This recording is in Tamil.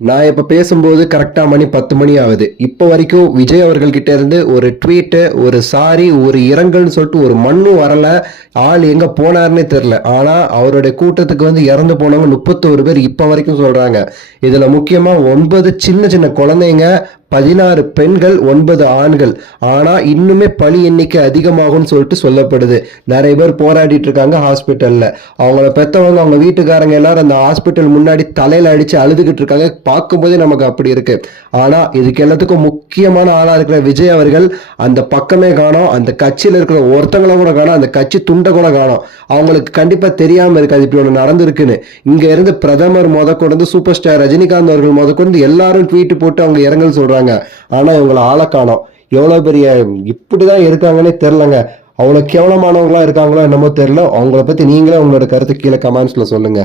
நான் இப்ப பேசும்போது கரெக்டா மணி 10 மணி ஆகுது. இப்ப வரைக்கும் விஜய் அவர்கள் கிட்ட இருந்து ஒரு ட்வீட், ஒரு சாரி, ஒரு இரங்கல்னு சொல்லிட்டு ஒரு மண்ணும் வரல. ஆள் எங்க போனாருன்னே தெரியல. ஆனா அவருடைய கூட்டத்துக்கு வந்து இறந்து போனவங்க 31 பேர் இப்ப வரைக்கும் சொல்றாங்க. இதுல முக்கியமா 9 சின்ன சின்ன குழந்தைங்க, 16 பெண்கள், 9 ஆண்கள். ஆனா இன்னுமே பலி எண்ணிக்கை அதிகமாகும்னு சொல்லிட்டு சொல்லப்படுது. நிறைய பேர் போராடிட்டு இருக்காங்க ஹாஸ்பிட்டல்ல. அவங்கள பெத்தவங்க, அவங்க வீட்டுக்காரங்க எல்லாரும் அந்த ஹாஸ்பிட்டல் முன்னாடி தலையில அடிச்சு அழுதுகிட்டு இருக்காங்க. பார்க்கும்போதே நமக்கு அப்படி இருக்கு. ஆனா இதுக்கு எல்லாத்துக்கும் முக்கியமான ஆளா இருக்கிற விஜய் அவர்கள் அந்த பக்கமே காணோம். அந்த கட்சியில இருக்கிற ஒருத்தங்களை கூட காணோம். அந்த கட்சி துண்டை கூட காணோம். அவங்களுக்கு கண்டிப்பா தெரியாம இருக்காது இப்படி ஒண்ணு நடந்திருக்குன்னு. இங்க இருந்து பிரதமர் முதற்கொண்டு சூப்பர் ஸ்டார் ரஜினிகாந்த் அவர்கள் முதற்கொண்டு எல்லாரும் ட்வீட் போட்டு அவங்க இரங்கல் சொல்றாங்க. ஆனா இவங்களை ஆளை காணோம். எவ்வளவு பெரிய இப்படிதான் இருக்காங்கன்னே தெரியலங்க. அவ்வளவு கேவலமானவங்களா இருக்காங்களோ என்னமோ தெரியல. அவங்கள பத்தி நீங்களே உங்களோட கருத்து கீழே கமெண்ட்ஸ்ல சொல்லுங்க.